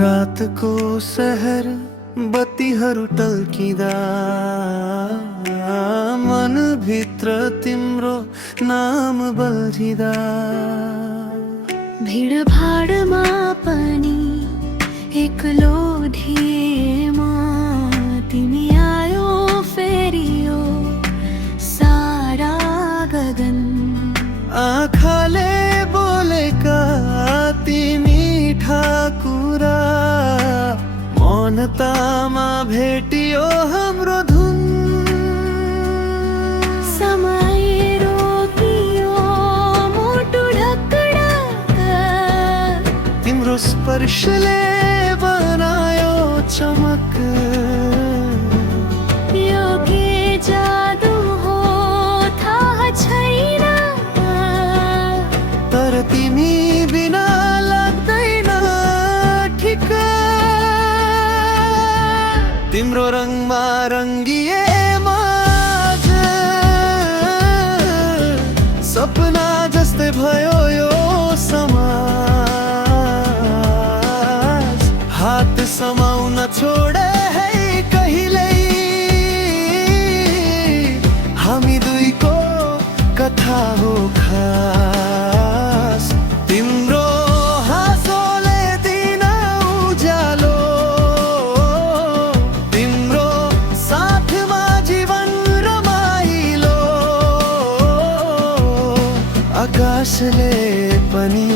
रातको सहर बत्तीहरू टल्किँदा मनभित्र तिम्रो नाम बल्झिँदा भिडभाडमा पनि एक्लो धिएमा तिमी आयो फेरियो सारा गगन। आँखाले बोलेका ती मीठा कुरा मौनतामा भेटियो हाम्रो धुन। समय रोकियो मुटु ढकढक, तिम्रो स्पर्शले बनायो चमक। यो के जादु हो थाहा छैन, तर तिमी बिना लाग्दैन ठिक। तिम्रो रङमा रङ्गिए माझ सपना जस्तै भयो यो समाज। हात समाउन छोडे है कहिल्यै, हामी दुईको कथा हो खास। तिम्रो हाँसोले दिन उज्यालो, तिम्रो साथमा जीवन रमाइलो। आकाशले पनि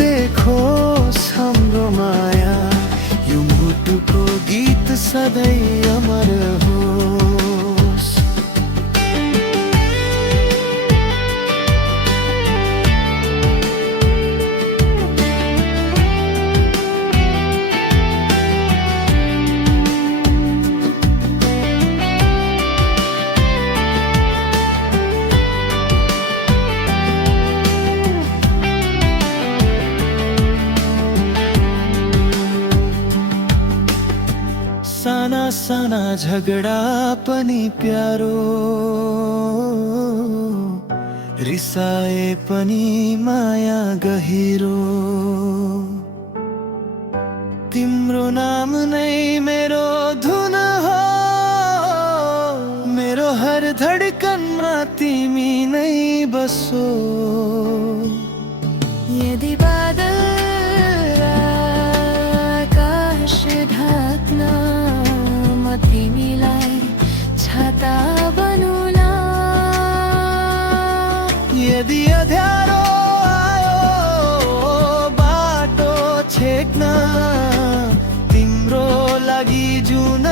देखोस् हाम्रो माया, यो मुटुको गीत सधैँ अमर होस्। साना साना झगडा पनि प्यारो, रिसाए पनि माया गहिरो। तिम्रो नाम नै मेरो धुन हो, मेरो हर धडकनमा तिमी नै बसो। यदि बादल आकाश ढक्न म तिमीलाई छाता बनुला। यदि अँध्यारो आयो बाटो छेक्न, तिम्रो लागि जुन